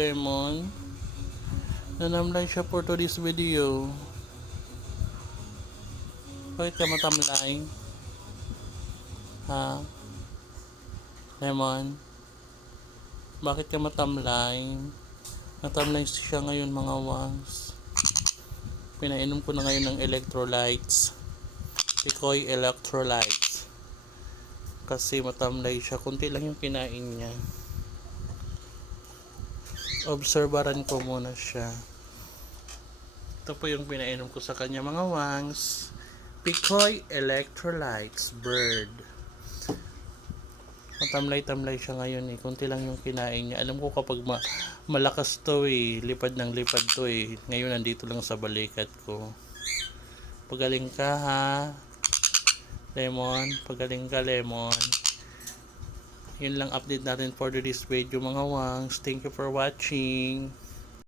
Lemon. Nanamlay siya for today's video. Bakit ka matamlay? Ha? Lemon? Bakit ka matamlay? Natamlay siya ngayon mga wangs. Pinainom ko na ngayon ng electrolytes. Picoy electrolytes. Kasi matamlay siya. Kunti lang yung kinain niya. Obserbaran ko muna siya. Ito po yung pinainom ko sa kanya mga wangs. Picoy electrolytes bird. Matamlay-tamlay siya ngayon eh. Kunti lang yung kinain niya. Alam ko kapag malakas to eh. Lipad ng lipad to eh. Ngayon nandito lang sa balikat ko. Pagaling ka ha. Lemon. Pagaling ka Lemon. Yun lang update natin for this video mga wangs. Thank you for watching.